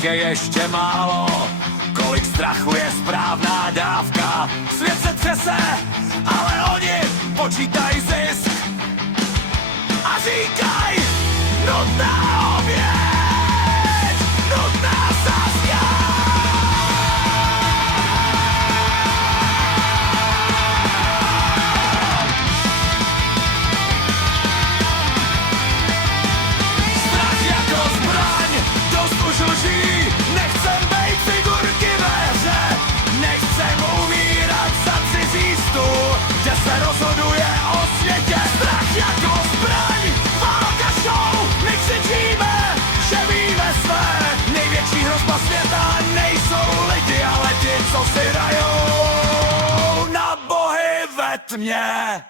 jich je ještě málo. Kolik strachu je správná dávka. Svět se třese, ale oni počítají zisk a říkaj nutná oběť, nutná sázka. Strach jako zbraň, dost už lží, nechcem bejt figurky ve hře, nechcem umírat za cizí stůl, kde se rozhoduje o světě. Strach jako zbraň, válka show, my křičíme, že víme své. Největší hrozba světa nejsou lidi, ale ti, co si hrajou na bohy ve tmě.